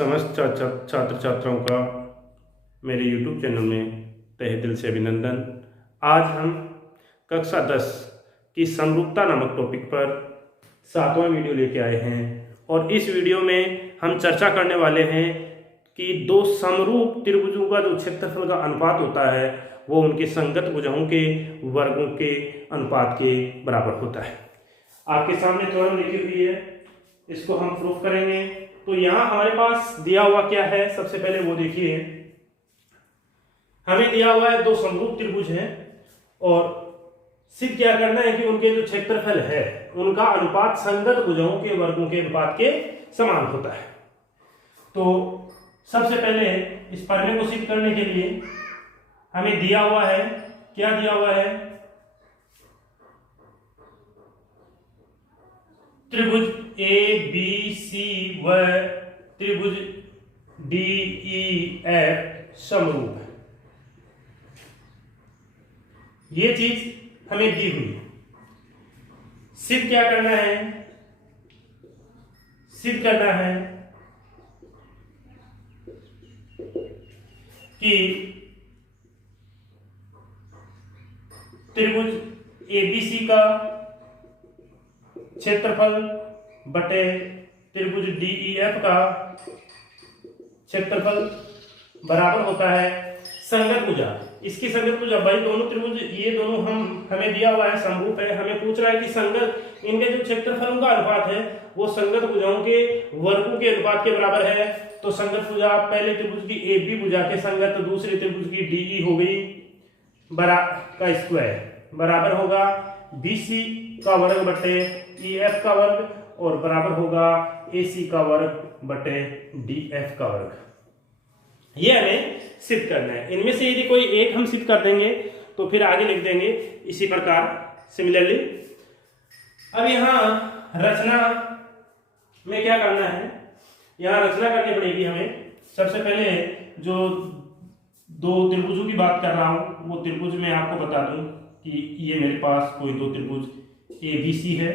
समस्त छात्र छात्राओं का मेरे YouTube चैनल में तहे दिल से अभिनंदन। आज हम कक्षा 10 की समरूपता नामक टॉपिक पर 7वां वीडियो लेके आए हैं और इस वीडियो में हम चर्चा करने वाले हैं कि दो समरूप त्रिभुजों का जो क्षेत्रफल का अनुपात होता है वो उनके संगत भुजाओं के वर्गों के अनुपात के बराबर होता है। आपके सामने थ्योरम लिखी हुई है, इसको हम प्रूफ करेंगे। तो यहाँ हमारे पास दिया हुआ क्या है, सबसे पहले वो देखिए। हमें दिया हुआ है दो समरूप त्रिभुज हैं और सिद्ध क्या करना है कि उनके जो क्षेत्रफल है उनका अनुपात संगत भुजाओं के वर्गों के अनुपात के समान होता है। तो सबसे पहले इस प्रमेय को सिद्ध करने के लिए हमें दिया हुआ है, क्या दिया हुआ है, त्रिभुज ए बी सी व त्रिभुज डी ई एफ समरूप है। ये चीज हमें दी हुई है। सिद्ध क्या करना है, सिद्ध करना है कि त्रिभुज एबीसी का क्षेत्रफल बटे त्रिभुज डीईएफ का क्षेत्रफल बराबर होता है संगत भुजा। इसकी संगत भुजा भाई दोनों त्रिभुज ये दोनों हमें दिया हुआ है समरूप है। हमें पूछ रहा है कि संगत इनके जो क्षेत्रफलों का अनुपात है वो संगत भुजाओं के वर्गों के अनुपात के बराबर है। तो संगत भुजा पहले त्रिभुज की ए बी भुजा के संगत दूसरे त्रिभुज की डीई हो गई का स्क्वायर बराबर होगा बीसी का वर्ग बटे ईएफ का वर्ग और बराबर होगा एसी का वर्ग बटे डीएफ का वर्ग। ये हमें सिद्ध करना है। इनमें से यदि कोई एक हम सिद्ध कर देंगे तो फिर आगे लिख देंगे इसी प्रकार सिमिलरली। अब यहाँ रचना में क्या करना है, यहाँ रचना करनी पड़ेगी हमें। सबसे पहले जो दो त्रिभुजों की बात कर रहा हूं वो त्रिभुज में आपको बता दूं कि ये मेरे पास कोई दो त्रिभुज ए बी सी है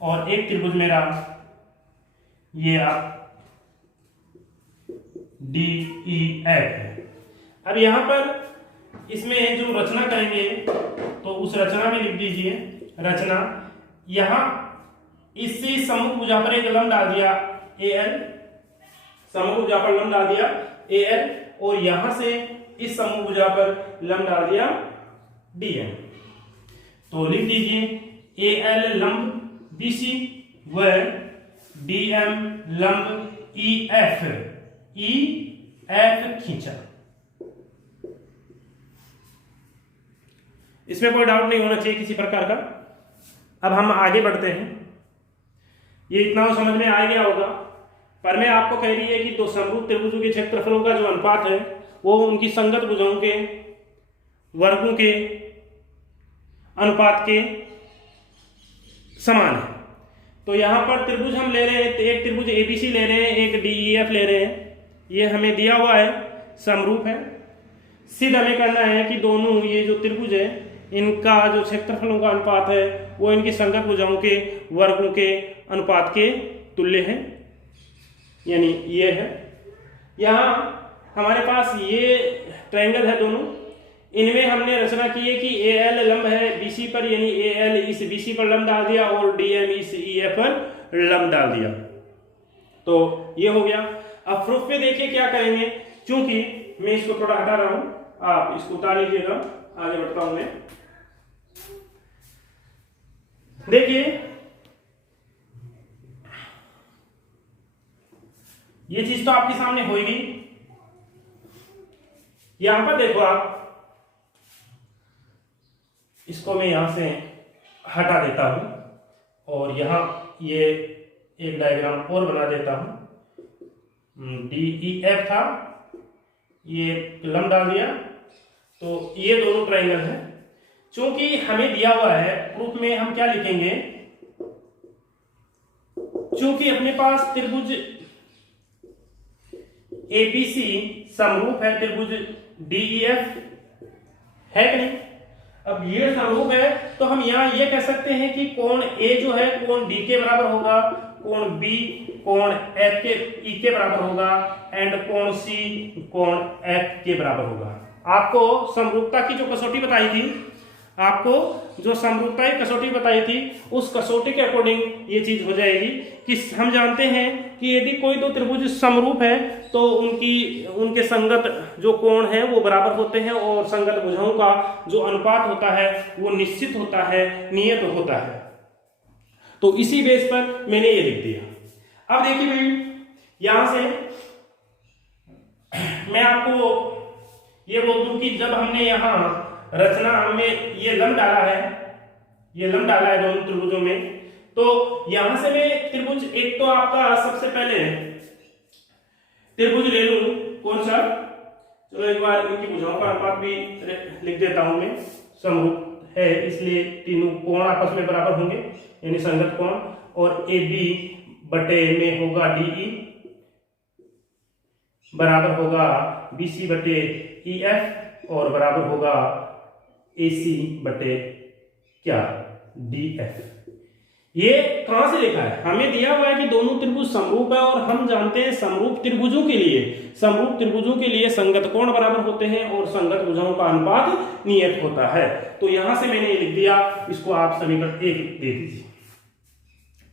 और एक त्रिभुज मेरा ये आप डी ई एफ है। अब यहां पर इसमें जो रचना करेंगे तो उस रचना में लिख दीजिए रचना। यहां इससे समूह भुजा पर एक लंब डाल दिया ए एल, समूह भुजा पर लंब डाल दिया ए एल और यहां से इस समूह भुजा पर लंब डाल दिया डी एम। तो लिख दीजिए ए एल लंब बी सी व डी एम लंब ई एफ खींचा। इसमें कोई डाउट नहीं होना चाहिए किसी प्रकार का। अब हम आगे बढ़ते हैं। ये इतना समझ में आ गया होगा। पर मैं आपको कह रही है कि दो समरूप त्रिभुजों के क्षेत्रफलों का जो अनुपात है वो उनकी संगत भुजाओं के वर्गों के अनुपात के समान है। तो यहां पर त्रिभुज हम ले रहे हैं, एक त्रिभुज एबीसी ले रहे हैं, एक डीईएफ ले रहे हैं। ये हमें दिया हुआ है, समरूप है। सिद्ध हमें करना है कि दोनों ये जो त्रिभुज है इनका जो क्षेत्रफलों का अनुपात है वो इनकी संगत भुजाओं के वर्गों के अनुपात के तुल्य है, यानी ये है। यहाँ हमारे पास ये ट्रायंगल है दोनों, इनमें हमने रचना की है कि ए एल लंब है बीसी पर, यानी ए एल इस बीसी पर लंब डाल दिया और डी एम इस ई एफ पर लंब डाल दिया। तो ये हो गया। अब प्रूफ पे देखिए क्या करेंगे। क्योंकि मैं इसको थोड़ा हटा रहा हूं, आप इसको उतार लीजिएगा, आगे बढ़ता हूं मैं। देखिए ये चीज तो आपके सामने होगी। यहां पर देखो आप, इसको मैं यहां से हटा देता हूं और यहां ये एक डायग्राम और बना देता हूं। डीईएफ था, ये लंब डाल दिया, तो ये दोनों ट्रायंगल है। चूंकि हमें दिया हुआ है प्रूफ में हम क्या लिखेंगे, चूंकि अपने पास त्रिभुज एबीसी समरूप है त्रिभुज डीईएफ है कि नहीं। अब ये समरूप है तो हम यहाँ ये कह सकते हैं कि कोण ए जो है कोण डी के बराबर होगा, कोण बी कोण एफ के ई के बराबर होगा एंड कोण सी कोण एफ के बराबर होगा। आपको समरूपता की जो कसौटी बताई थी, आपको जो समरूपता की कसौटी बताई थी, उस कसौटी के अकॉर्डिंग ये चीज हो जाएगी कि हम जानते हैं कि यदि कोई दो त्रिभुज समरूप है तो उनके संगत जो कोण है वो बराबर होते हैं और संगत भुजाओं का जो अनुपात होता है वो निश्चित होता है, नियत होता है। तो इसी बेस पर मैंने ये लिख दिया। अब देखिए भाई, यहां से मैं आपको ये बोल दूं कि जब हमने यहां रचना में ये लंब डाला है दोनों त्रिभुजों में, तो यहां से मैं त्रिभुज एक तो आपका सबसे पहले त्रिभुज ले लूं, कौन सा, चलो एक बार इनकी भुजाओं का अनुपात भी लिख देता हूं मैं। समरूप है इसलिए तीनों कोण आपस में बराबर होंगे यानी संगत कोण, और ए बी बटे में होगा डी ई बराबर होगा बी सी बटे ई एफ और बराबर होगा ए सी बटे क्या डी एफ। ये कहां से लिखा है, हमें दिया हुआ है कि दोनों त्रिभुज समरूप है और हम जानते हैं समरूप त्रिभुजों के लिए संगत कोण बराबर होते हैं और संगत भुजाओं का अनुपात नियत होता है। तो यहां से मैंने ये लिख दिया, इसको आप समीकरण 1 दे दीजिए।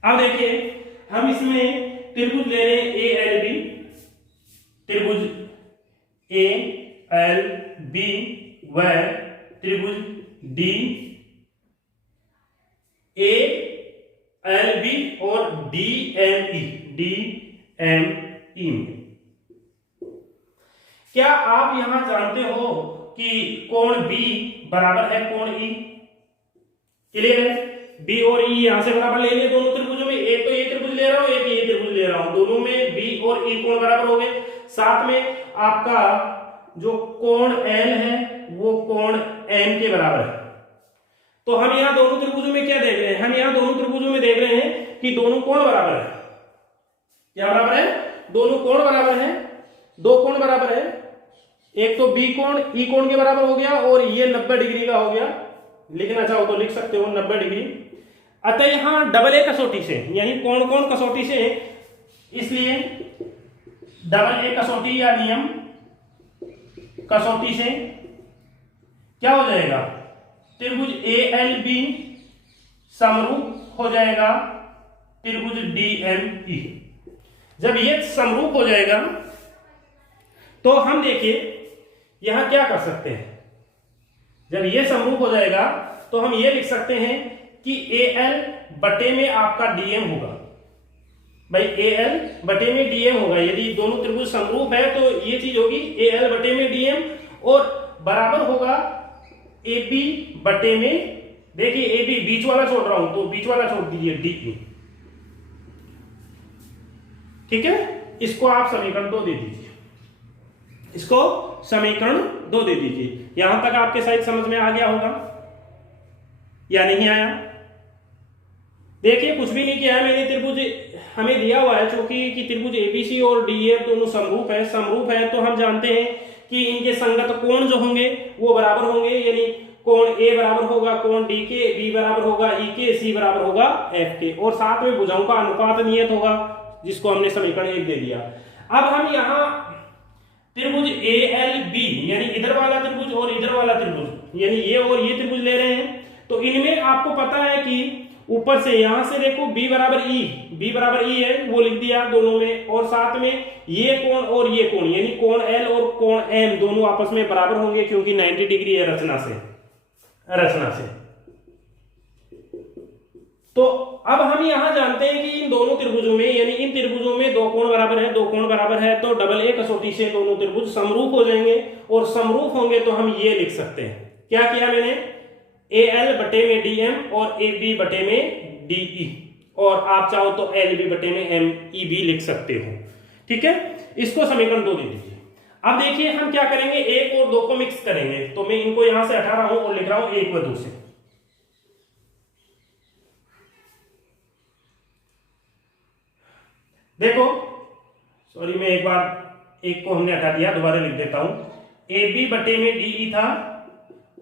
अब देखिए हम इसमें त्रिभुज ले रहे हैं ए एल बी, त्रिभुज ए एल बी व त्रिभुज डी ए एल बी और डी एम ई में। क्या आप यहां जानते हो कि कोण बी बराबर है कोण ई? क्लियर है? बी और ई यहां से बराबर ले लिए दोनों त्रिभुजों में, एक तो ये त्रिभुज ले रहा हूं एक ये त्रिभुज ले रहा हूं, दोनों में बी और ई कोण बराबर हो गए। साथ में आपका जो कोण एल है वो कोण एम के बराबर है। तो हम यहां दोनों त्रिभुजों में क्या देख रहे हैं, हम यहां दोनों त्रिभुजों में देख रहे हैं कि दोनों कोण बराबर है। क्या बराबर है? दोनों कोण बराबर है, दो कोण बराबर है। एक तो बी कोण ई कोण के बराबर हो गया और ये 90 डिग्री का हो गया, लिखना चाहो तो लिख सकते हो 90 डिग्री। अतः यहां डबल ए कसौटी से यानी कोण कोण कसौटी से, इसलिए डबल ए कसौटी या नियम कसौटी से क्या हो जाएगा, त्रिभुज ए एल बी समरूप हो जाएगा त्रिभुज डी एम ई। जब ये समरूप हो जाएगा तो हम देखिए यहां क्या कर सकते हैं, जब ये समरूप हो जाएगा तो हम ये लिख सकते हैं कि ए एल बटे में आपका डीएम होगा। भाई ए एल बटे में डीएम होगा, यदि दोनों त्रिभुज समरूप है तो ये चीज होगी ए एल बटे में डीएम और बराबर होगा ए बी बटे में, देखिए ए बी बीच वाला छोड़ रहा हूं तो बीच वाला छोड़ दीजिए डी ई। ठीक है, इसको आप समीकरण 2 दे दीजिए, इसको समीकरण 2 दे दीजिए। यहां तक आपके शायद समझ में आ गया होगा या नहीं आया? देखिए कुछ भी नहीं किया है मैंने, त्रिभुज हमें दिया हुआ है चूंकि कि त्रिभुज एबीसी और डीएफ दोनों समरूप है तो हम जानते हैं कि इनके संगत कोण जो होंगे वो बराबर होंगे, यानी कोण ए बराबर होगा कोण डी के, बी बराबर होगा ई के, सी बराबर होगा एफ के, और साथ में भुजाओं का अनुपात नियत होगा जिसको हमने समीकरण 1 दे दिया। अब हम यहां त्रिभुज ए एल बी यानी इधर वाला त्रिभुज और इधर वाला त्रिभुज यानी ये और ये त्रिभुज ले रहे हैं, तो इनमें आपको पता है कि ऊपर से यहां से देखो b बराबर ई है वो लिख दिया दोनों में, और साथ में ये कोण और ये कोण यानी कोण L और कोण M दोनों आपस में बराबर होंगे क्योंकि 90 डिग्री है रचना से। तो अब हम यहां जानते हैं कि इन दोनों त्रिभुजों में यानी इन त्रिभुजों में दो कोण बराबर है तो डबल ए कसौटी से दोनों त्रिभुज समरूप हो जाएंगे, और समरूप होंगे तो हम ये लिख सकते हैं, क्या किया मैंने, ए एल बटे में डी एम और ए बी बटे में डी ई, और आप चाहो तो एल बी बटे में एम ई भी लिख सकते हो। ठीक है, इसको समीकरण 2 दे दीजिए। अब देखिए हम क्या करेंगे, 1 और 2 को मिक्स करेंगे, तो मैं इनको यहां से हटा रहा हूं और लिख रहा हूं 1 व 2 से। देखो सॉरी मैं एक बार 1 को हमने हटा दिया, दोबारा लिख देता हूं, ए बी बटे में डी ई था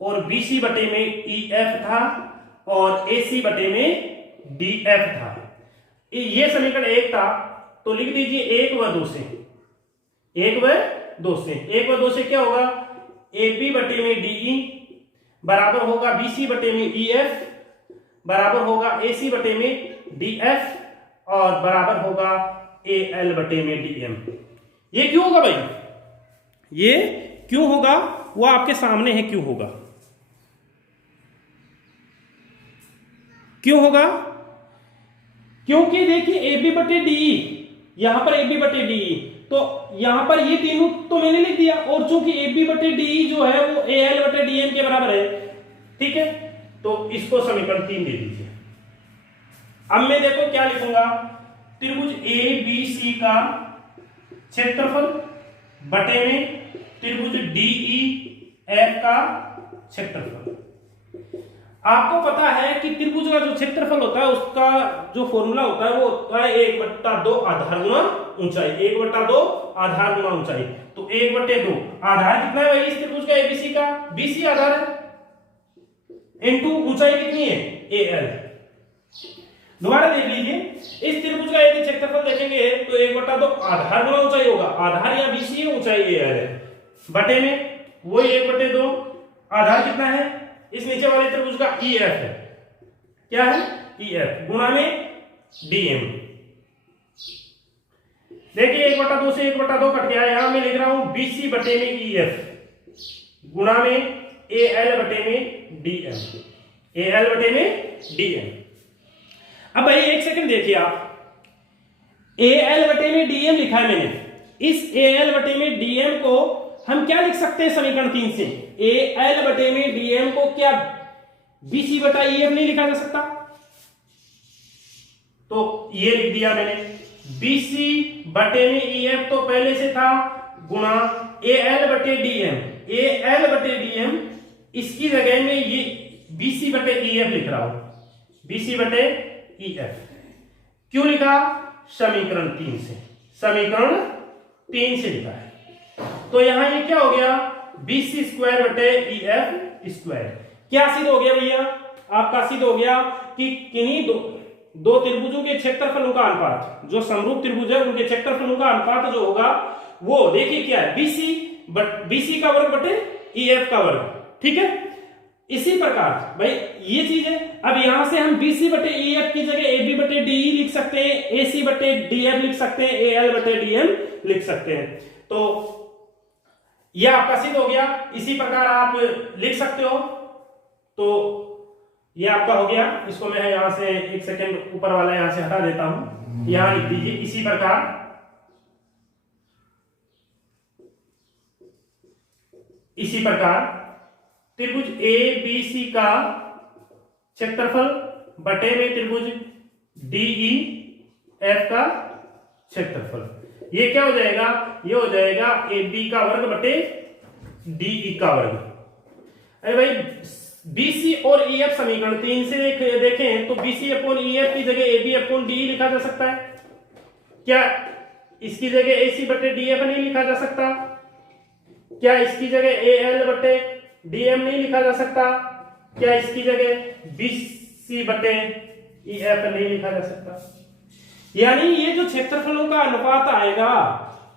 और बी सी बटे में ई एफ था और ए सी बटे में डी एफ था। ये समीकरण 1 था, तो लिख दीजिए 1 व 2 से, 1 व 2 से, 1 व 2 से क्या होगा, AB बटे में DE बराबर होगा BC बटे में EF बराबर होगा AC बटे में DF और बराबर होगा AL बटे में DM। ये क्यों होगा भाई, ये क्यों होगा वो आपके सामने है, क्यों होगा, क्यों होगा, क्योंकि देखिए AB बटे DE, यहां पर AB बटे DE, तो यहां पर ये तीनों तो मैंने लिख दिया, और चूंकि AB बटे DE जो है वो AL बटे DM के बराबर है, ठीक है, तो इसको समीकरण 3 दे दीजिए। अब मैं देखो क्या लिखूंगा, त्रिभुज ABC का क्षेत्रफल बटे में त्रिभुज DEF का क्षेत्रफल। आपको पता है कि त्रिभुज का जो क्षेत्रफल होता है उसका जो फॉर्मूला होता है वो होता है 1/2 आधार गुणा ऊंचाई, 1/2 आधार गुणा ऊंचाई, तो 1/2 आधार कितना है भाई इस त्रिभुज का ABC का, BC आधार है, इनटू ऊंचाई कितनी है AL। दोबारा देख लीजिए, इस त्रिभुज का यदि क्षेत्रफल देखेंगे तो 1/2 आधार गुणा ऊंचाई होगा, आधार या BC है, ऊंचाई AL है, बटे में वही 1/2 आधार कितना है इस नीचे वाले त्रिभुज का EF है, क्या है EF गुणा में DM। देखिए 1/2 से 1/2 कट गया, यहां मैं लिख रहा हूं BC बटे में EF गुणा में AL बटे में DM, AL बटे में DM। अब भाई एक सेकंड देखिए, आप AL बटे में DM लिखा है मैंने, इस AL बटे में DM को हम क्या लिख सकते हैं समीकरण 3 से, AL बटे में DM को क्या BC बटा EF नहीं लिखा जा सकता, तो ये लिख दिया मैंने, BC बटे में EF तो पहले से था गुणा AL बटे DM, AL बटे DM, इसकी जगह में ये BC बटे EF लिख रहा हूं, BC बटे EF क्यों लिखा, समीकरण 3 से, समीकरण 3 से लिखा है, तो यहां ये क्या हो गया BC स्क्वायर बटे EF स्क्वायर। क्या सिद्ध हो गया भैया, आपका सिद्ध हो गया कि किन्हीं दो त्रिभुजों के क्षेत्रफलों का अनुपात, जो समरूप त्रिभुज है उनके क्षेत्रफलों का अनुपात जो होगा वो देखिए क्या है BC का वर्ग बटे EF का वर्ग, ठीक है। इसी प्रकार भाई ये चीज है, अब यहां से हम BC बटे EF की जगह AB बटे DE लिख सकते हैं, AC बटे DF लिख सकते हैं, AL बटे DM लिख सकते हैं, तो यह आपका सिद्ध हो गया। इसी प्रकार आप लिख सकते हो, तो यह आपका हो गया। इसको मैं यहां से एक सेकंड ऊपर वाला यहां से हटा देता हूं, यहां लिख दीजिए इसी प्रकार, इसी प्रकार त्रिभुज ABC का क्षेत्रफल बटे में त्रिभुज DEF का क्षेत्रफल, ये क्या हो जाएगा, ये हो जाएगा AB का वर्ग बटे DE का वर्ग। अरे भाई BC और EF समीकरण 3 से देखें तो BC अपॉन EF की जगह AB अपॉन DE लिखा जा सकता है, क्या इसकी जगह AC बटे DF नहीं लिखा जा सकता, क्या इसकी जगह AL बटे DM नहीं लिखा जा सकता, क्या इसकी जगह BC बटे EF नहीं लिखा जा सकता। यानी ये जो क्षेत्रफलों का अनुपात आएगा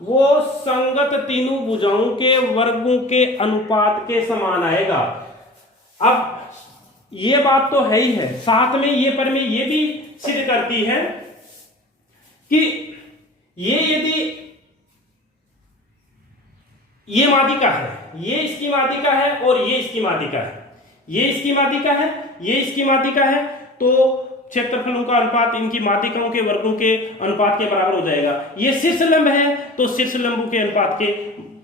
वो संगत तीनों भुजाओं के वर्गों के अनुपात के समान आएगा। अब ये बात तो है ही है, साथ में ये पर में ये भी सिद्ध करती है कि ये यदि ये माध्यिका है, ये इसकी माध्यिका है और ये इसकी माध्यिका है, ये इसकी माध्यिका है, ये इसकी माध्यिका है, तो क्षेत्रफलों का अनुपात इनकी माध्यिकाओं के वर्गों के अनुपात के बराबर हो जाएगा। ये शीर्ष लंब है तो शीर्ष लंबों के अनुपात के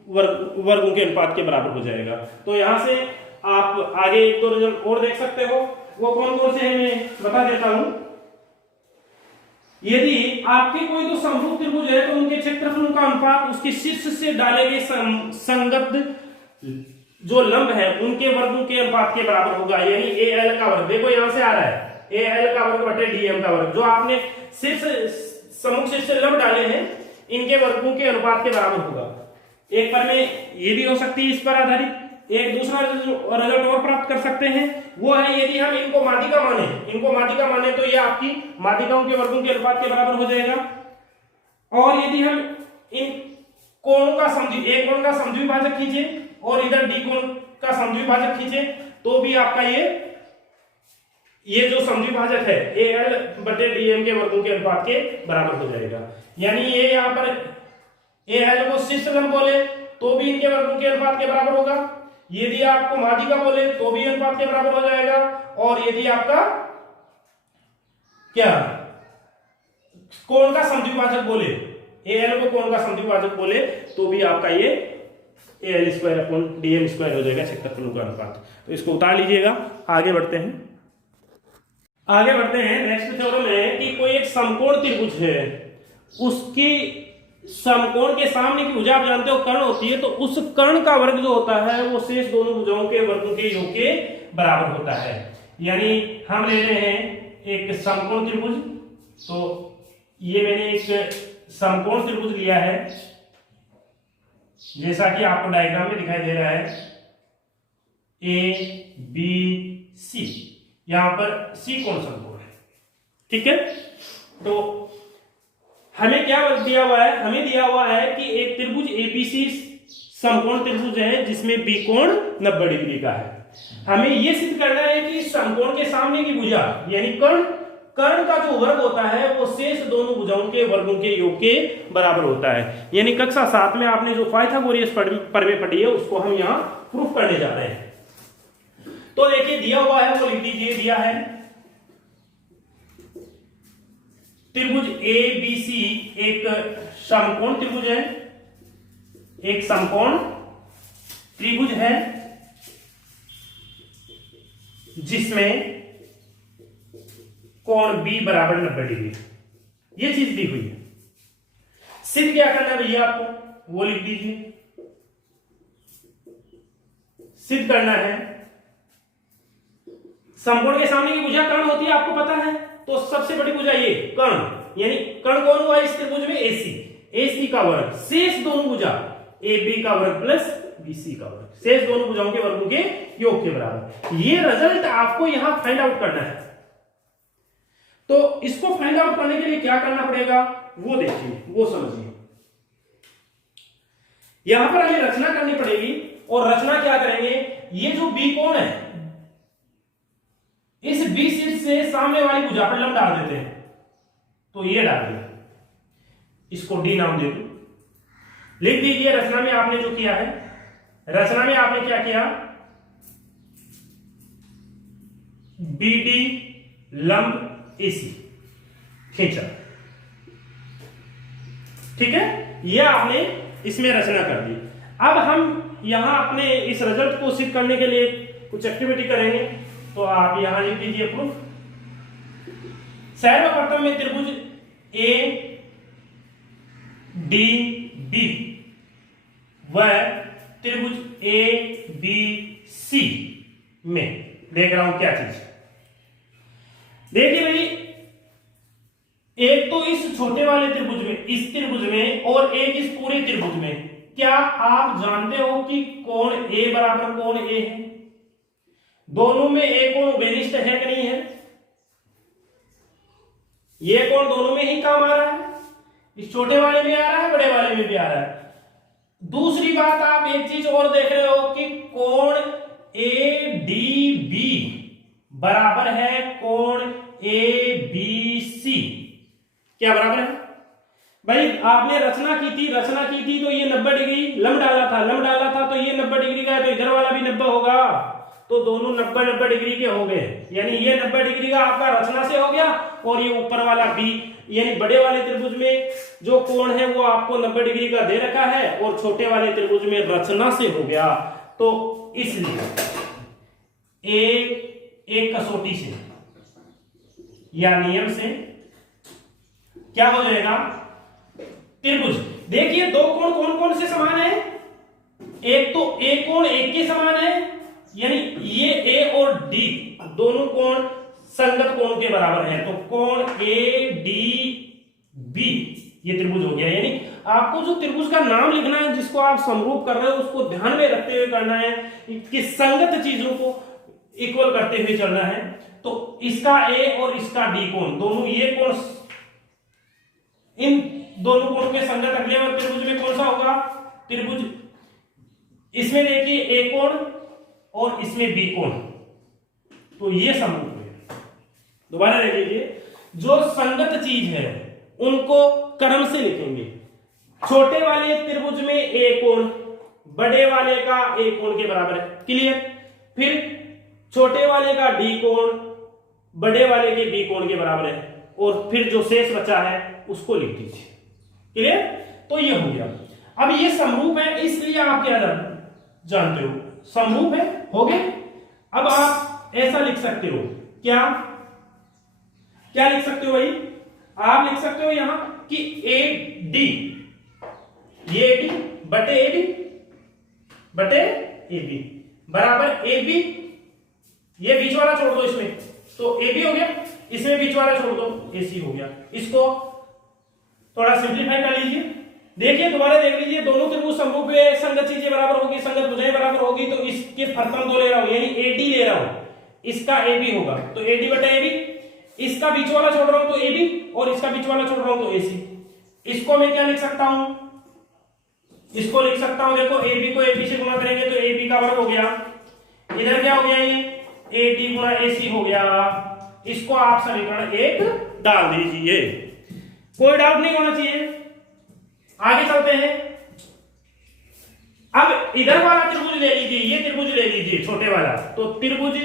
वर्गों के अनुपात के बराबर हो जाएगा। तो यहां से आप आगे एक दो रिजल्ट और देख सकते हो, वो कौन कौन से है मैं बता देता हूं। यदि आपके कोई तो समरूप त्रिभुज है तो उनके क्षेत्रफलों का अनुपात उसके शीर्ष से डाले गए संगत जो लंब है उनके वर्गों के अनुपात के बराबर होगा, यानी AL का वर्ग, देखो यहां से आ रहा है AL का वर्ग बटे DM का वर्ग, जो आपने शीर्ष सम्मुख शीर्ष लंब डाले हैं इनके वर्गों के अनुपात के बराबर होगा। एक पर में ये भी हो सकती है इस पर आधारित, एक दूसरा रिजल्ट और प्राप्त कर सकते हैं, वो है यदि हम इनको माध्यिका माने तो ये आपकी माध्यिकाओं के वर्गों के अनुपात के बराबर हो जाएगा। और यदि हम इन कोणों का ए कोण का समद्विभाजक खींचे और इधर डी कोण का समद्विभाजक खींचे तो भी आपका ये जो समद्विभाजक है AL बटे DM के वर्गों के अनुपात के बराबर हो जाएगा। यानी ये यहाँ पर AL को शीर्ष लंब बोले तो भी इनके वर्गों के अनुपात के बराबर होगा, यदि आपको माध्यिका बोले तो भी अनुपात के बराबर हो जाएगा, और यदि आपका क्या कोण का समद्विभाजक बोले, AL को कोण का समद्विभाजक बोले तो भी आपका ये AL square upon DM square हो जाएगा क्षेत्रफलों का अनुपात। तो इसको उतार लीजिएगा। आगे बढ़ते हैं नेक्स्ट थ्योरम है कि कोई एक समकोण त्रिभुज है, उसकी समकोण के सामने की भुजा आप जानते हो कर्ण होती है, तो उस कर्ण का वर्ग जो होता है वो शेष दोनों भुजाओं के वर्गों के योग के बराबर होता है। यानी हम ले रहे हैं एक समकोण त्रिभुज, तो ये मैंने एक समकोण त्रिभुज लिया है जैसा कि आपको डायग्राम में दिखाई दे रहा है ABC, यहां पर C कोण समकोण है, ठीक है। तो हमें क्या दिया हुआ है, हमें दिया हुआ है कि एक त्रिभुज ABC समकोण त्रिभुज है जिसमें B कोण 90 डिग्री का है। हमें यह सिद्ध करना है कि समकोण के सामने की भुजा यानी कर्ण का जो वर्ग होता है वो शेष दोनों भुजाओं के वर्गों के योग के बराबर होता है। यानी कक्षा 7 में आपने जो पाइथागोरस प्रमेय पढ़ी है उसको हम यहाँ प्रूफ करने जा रहे हैं। तो देखिए दिया हुआ है वो लिख दीजिए, दिया है त्रिभुज ABC एक समकोण त्रिभुज है, एक समकोण त्रिभुज है जिसमें कोण B बराबर 90 डिग्री, ये चीज दी हुई है। सिद्ध क्या करना है भैया आपको, वो लिख दीजिए। सिद्ध करना है समकोण के सामने की भुजा कर्ण होती है, आपको पता है। तो सबसे बड़ी भुजा ये कर्ण, यानी कर्ण कौन हुआ इस त्रिभुज में AC का वर्ग शेष दोनों भुजा AB का वर्ग प्लस BC का वर्ग, शेष दोनों भुजाओं के वर्गों के योग के बराबर। ये रिजल्ट आपको यहां फाइंड आउट करना है। तो इसको फाइंड आउट करने के लिए क्या करना पड़ेगा वो देखिए, वो समझिए। यहां पर हमें रचना करनी पड़ेगी, और रचना क्या करेंगे, ये जो B कोण है इस B शीर्ष से सामने वाली भुजा पर लंब डाल देते हैं, तो ये डाल दिया, इसको D नाम दे दो। लिख दीजिए रचना में आपने जो किया है, रचना में आपने क्या किया, BD लंब AC खींचा, ठीक है। यह आपने इसमें रचना कर दी। अब हम यहां अपने इस रिजल्ट को सिद्ध करने के लिए कुछ एक्टिविटी करेंगे, तो आप यहां लिख दीजिए प्रूफ। सर्वप्रथम में त्रिभुज ADB व त्रिभुज ABC में देख रहा हूं क्या चीज। देखिए भाई, एक तो इस छोटे वाले त्रिभुज में, इस त्रिभुज में, और एक इस पूरे त्रिभुज में, क्या आप जानते हो कि कोण A बराबर कोण A है? दोनों में A कोण उभयनिष्ठ है कि नहीं है? ये कोण दोनों में ही काम आ रहा है, इस छोटे वाले में आ रहा है, बड़े वाले में भी आ रहा है। दूसरी बात, आप एक चीज और देख रहे हो कि कोण ADB बराबर है कोण ABC। क्या बराबर है भाई? आपने रचना की थी तो ये 90 डिग्री लंब डाला था, तो ये 90 डिग्री का है, तो इधर वाला भी 90 होगा, तो दोनों 90 डिग्री के हो गए। यानी ये 90 डिग्री का आपका रचना से हो गया, और ये ऊपर वाला भी, यानी बड़े वाले त्रिभुज में जो कोण है वो आपको 90 डिग्री का दे रखा है, और छोटे वाले त्रिभुज में रचना से हो गया। तो इसलिए एक कसौटी से या नियम से क्या हो जाएगा, त्रिभुज। देखिए दो कोण कौन कौन से समान है, एक तो A कोण एक के समान है, यानी ये A और D दोनों कोण संगत कोण के बराबर है, तो कोण ADB ये त्रिभुज हो गया। यानी आपको जो त्रिभुज का नाम लिखना है जिसको आप समरूप कर रहे हो उसको ध्यान में रखते हुए करना है कि संगत चीजों को इक्वल करते हुए चलना है। तो इसका ए और इसका डी कोण, दोनों ये कोण, इन दोनों कोणों के संगत अगले वाले त्रिभुज में कौन सा होगा? त्रिभुज इसमें देखिए ए कोण और इसमें बी कोण, तो ये समरूप है। दोबारा देख लीजिए, जो संगत चीज है उनको क्रम से लिखेंगे। छोटे वाले त्रिभुज में ए कोण बड़े वाले का ए कोण के बराबर है, क्लियर। फिर छोटे वाले का डी कोण बड़े वाले के बी कोण के बराबर है, और फिर जो शेष बचा है उसको लिख दीजिए, क्लियर। तो ये हो गया। अब ये समरूप है, इसलिए आप क्या जानते हो, समरूप है, हो गए। अब आप ऐसा लिख सकते हो, क्या क्या लिख सकते हो भाई? आप लिख सकते हो यहां कि ए डी, ये ए डी बटे ए बी बटे ए बी बराबर ए बी, ये बीच वाला छोड़ दो इसमें, तो ए बी हो गया, इसमें बीच वाला छोड़ दो ए सी हो गया। इसको थोड़ा सिंप्लीफाई कर लीजिए, देखिए दोबारा देख लीजिए, दोनों त्रिभुज समरूप है, संगत चीजें बराबर होगी, संगत भुजाएं बराबर होगी, तो इसके फर्कम दो ले रहा हूं, यानी ए डी ले रहा हूं, इसका ए बी होगा, तो ए डी बटे ए बी, इसका बीच वाला छोड़ रहा हूं तो ए बी, और इसका बीच वाला छोड़ रहा हूं तो ए सी। इसको मैं क्या लिख सकता हूं? इसको लिख सकता हूं, देखो ए बी को ए बी से गुणा करेंगे तो ए बी का वर्ग हो गया, इधर क्या हो गया, ये ए डी गुणा ए सी हो गया। इसको आप समीकरण 1 डाल दीजिए, कोई डाउट नहीं होना चाहिए। आगे चलते हैं। अब इधर वाला त्रिभुज ले लीजिए, ये त्रिभुज ले लीजिए छोटे वाला, तो त्रिभुज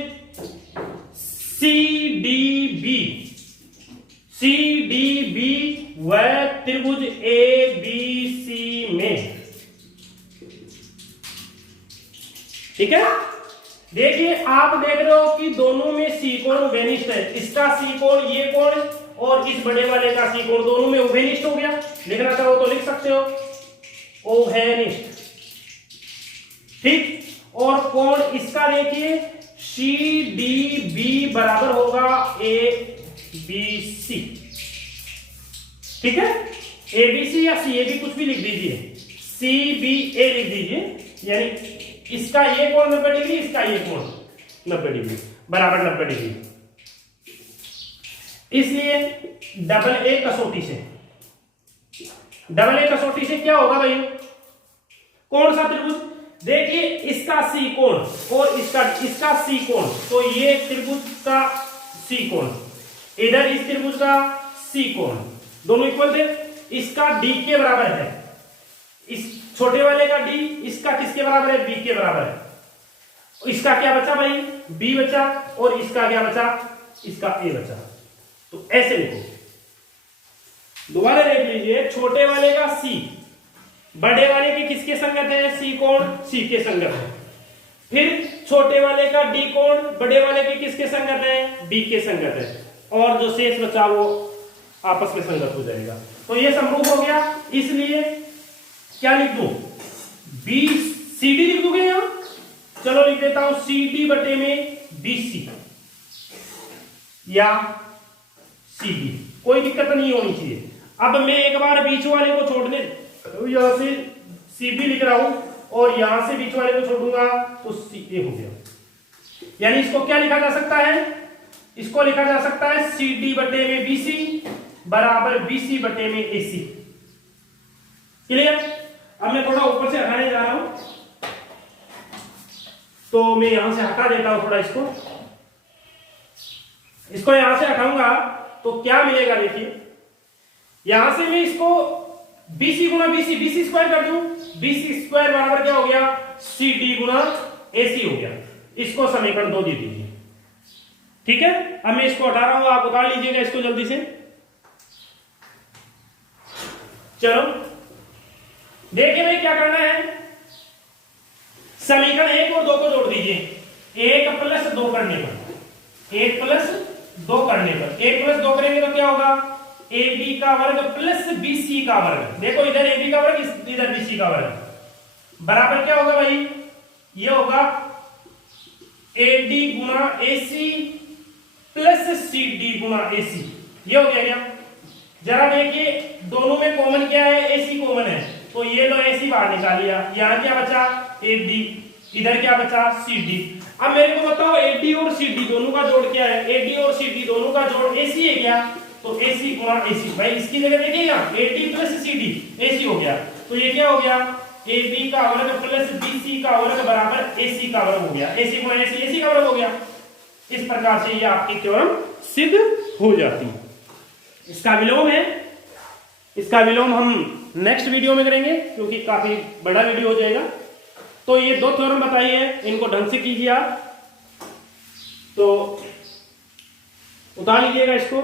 CDB, CDB व त्रिभुज ABC में, ठीक है। देखिए आप देख रहे हो कि दोनों में सी कोण उभयनिष्ठ है, इसका सी कोण ये कोण और इस बड़े वाले का सी कोण दोनों में उभयनिष्ठ हो गया। लिखना चाहो तो लिख सकते हो उभयनिष्ठ, ठीक। और कोण इसका देखिए CDB बराबर होगा ABC, ठीक है। ABC या CAB कुछ भी लिख दीजिए, CBA लिख दीजिए, यानी इसका ये कोण 90 डिग्री, इसका ये कोण 90 डिग्री बराबर 90 डिग्री। इसलिए डबल ए कसौटी से, डबल ए कसौटी से क्या होगा भाई? कौन सा त्रिभुज? देखिए इसका सी कोण और इसका सी कोण, तो ये त्रिभुज का सी कोण, इधर इस त्रिभुज का सी कोण, दोनों इक्वल थे। इसका डी के बराबर है, इस छोटे वाले का डी, इसका किसके बराबर है? बी के बराबर है। इसका क्या बचा भाई? बी बचा, और इसका क्या बचा? इसका ए बचा। तो ऐसे लिखो, दोबारा देख लीजिए, छोटे वाले का सी बड़े वाले के किसके संगत है? सी कोण सी के संगत है। फिर छोटे वाले का डी कोण बड़े वाले के किसके संगत है? बी के संगत है, और जो शेष बचा वो आपस में संगत हो जाएगा। तो ये समरूप हो गया। इसलिए क्या लिख दूं? बी सी डी लिख दूंगे यहां, चलो लिख देता हूं सी डी बटे में बी सी या सी डी, कोई दिक्कत नहीं होनी चाहिए। अब मैं एक बार बीच वाले को छोड़ने, यहां से सी बी लिख रहा हूं और यहां से बीच वाले को छोड़ूंगा तो सी ए हो गया। यानी इसको क्या लिखा जा सकता है? इसको लिखा जा सकता है सी डी बटे में बी सी बराबर बी सी बटे में ए सी। क्लियर? अब मैं थोड़ा ऊपर से हटाने जा रहा हूं, तो मैं यहां से हटा देता हूं थोड़ा इसको यहां से हटाऊंगा तो क्या मिलेगा? देखिए यहां से मैं इसको BC गुना BC स्क्वायर कर दूं, BC स्क्वायर बराबर क्या हो गया? CD गुना AC हो गया। इसको समीकरण 2 दे दीजिए, ठीक है। अब मैं इसको हटा रहा हूं, आप उतार लीजिएगा इसको जल्दी से। चलो देखिए भाई क्या करना है, समीकरण 1 और 2 को जोड़ दीजिए। 1 + 2 करने पर, 1 + 2 करने पर, 1 + 2 करेंगे तो क्या होगा? AB का वर्ग प्लस BC का वर्ग। देखो इधर AB का वर्ग, इधर BC का वर्ग बराबर क्या होगा भाई? ये होगा AD गुना AC प्लस CD गुना AC। ये हो गया क्या? जरा देखिए दोनों में कॉमन क्या है? AC कॉमन है, तो ये लो AC बाहर निकाल लिया, यहाँ क्या बचा AD, इधर क्या बचा CD। अब मेरे को बताओ AD और CD दोनों का जोड़ क्या है, AD और CD दोनों का जोड़ AC है क्या, तो AC गुणा AC, भाई इसकी जगह देखिएगा AD प्लस CD AC हो गया, तो ये क्या हो गया AB का वर्ग प्लस BC का वर्ग बराबर AC का वर्ग हो गया, AC गुणा AC AC का वर्ग हो गया। इस प्रकार से ये आपकी थ्योरम सिद्ध हो जाती है। इसका विलोम है, इसका विलोम हम नेक्स्ट वीडियो में करेंगे क्योंकि काफी बड़ा वीडियो हो जाएगा। तो ये दो थ्योरम बताई है, इनको ढंग से कीजिए आप, तो उतार लीजिएगा इसको,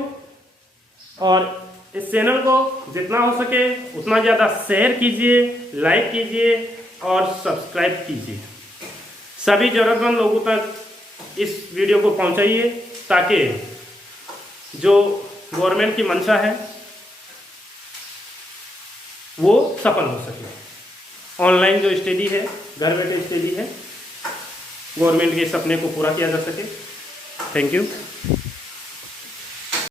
और इस चैनल को जितना हो सके उतना ज़्यादा शेयर कीजिए, लाइक कीजिए और सब्सक्राइब कीजिए। सभी ज़रूरतमंद लोगों तक इस वीडियो को पहुंचाइए ताकि जो गवर्नमेंट की मंशा है वो सफल हो सके। ऑनलाइन जो स्टडी है, घर बैठे स्टडी है, गवर्नमेंट के सपने को पूरा किया जा सके। Thank you.